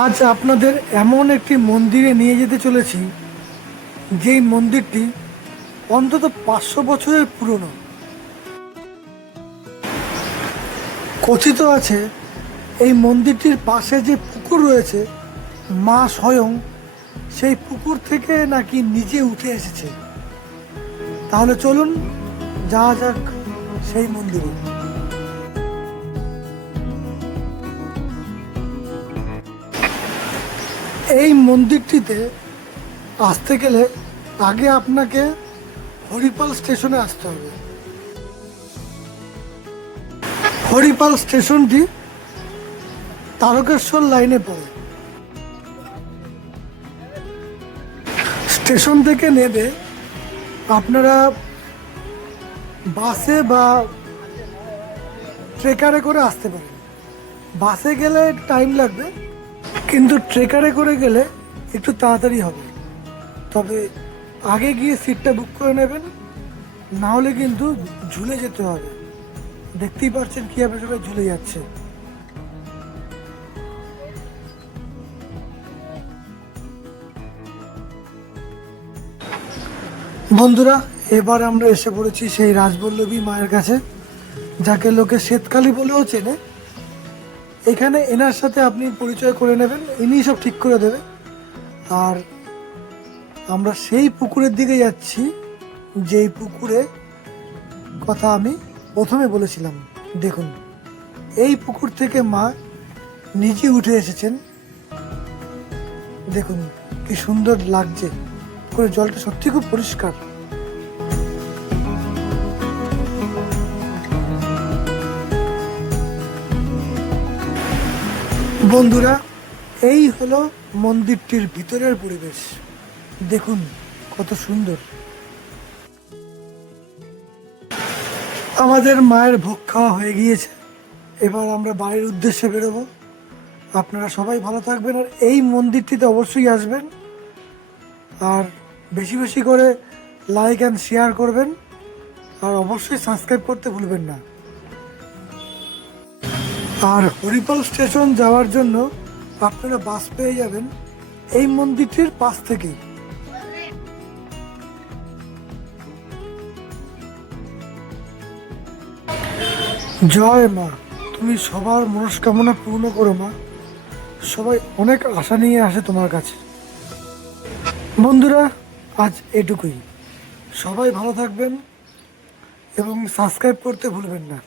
আজ আপনাদের এমন একটি মন্দিরে নিয়ে যেতে চলেছি যেই মন্দিরটি অন্তত 500 বছরের পুরনো। কথিত আছে এই মন্দিরটির পাশে যে পুকুর রয়েছে, মা স্বয়ং সেই পুকুর থেকে নাকি নিচে উঠে এসেছে। তাহলে চলুন যাওয়া যাক সেই মন্দিরে। এই মন্দিরটিতে আসতে গেলে আগে আপনাকে হরিপাল স্টেশনে আসতে হবে। হরিপাল স্টেশনটি তারকেশ্বর লাইনে পড়ে। স্টেশন থেকে নেমে আপনারা বাসে বা ট্রেকারে করে আসতে পারেন। বাসে গেলে টাইম লাগবে, কিন্তু ট্রেকারে করে গেলে একটু তাড়াতাড়ি হবে। তবে আগে গিয়ে সিটটা বুক করে নেবেন, না হলে কিন্তু ঝুলে যেতে হবে। দেখতেই পাচ্ছেন কীভাবে সবাই ঝুলে যাচ্ছে। বন্ধুরা, এবার আমরা এসে পড়েছি সেই রাজবল্লভী মায়ের কাছে, যাকে লোকে শ্বেতকালী বলেও চেনে। এখানে এনার সাথে আপনি পরিচয় করে নেবেন, ইনি সব ঠিক করে দেবে। আর আমরা সেই পুকুরের দিকে যাচ্ছি যেই পুকুরে কথা আমি প্রথমে বলেছিলাম। দেখুন, এই পুকুর থেকে মা নিজে উঠে এসেছেন। দেখুন কি সুন্দর লাগছে, পুকুরের জলটা সত্যি খুব পরিষ্কার। বন্ধুরা, এই হলো মন্দিরটির ভিতরের পরিবেশ। দেখুন কত সুন্দর। আমাদের মায়ের ভোগ খাওয়া হয়ে গিয়েছে, এবার আমরা বাড়ির উদ্দেশ্যে বেরোবো। আপনারা সবাই ভালো থাকবেন, আর এই মন্দিরটিতে অবশ্যই আসবেন। আর বেশি বেশি করে লাইক অ্যান্ড শেয়ার করবেন, আর অবশ্যই সাবস্ক্রাইব করতে ভুলবেন না। আর হরিপাল স্টেশন যাওয়ার জন্য আপনারা বাস পেয়ে যাবেন এই মন্দিরটির পাশ থেকেই। জয় মা, তুমি সবার মনস্কামনা পূর্ণ করো মা। সবাই অনেক আশা নিয়ে আসে তোমার কাছে। বন্ধুরা, আজ এটুকুই। সবাই ভালো থাকবেন এবং সাবস্ক্রাইব করতে ভুলবেন না।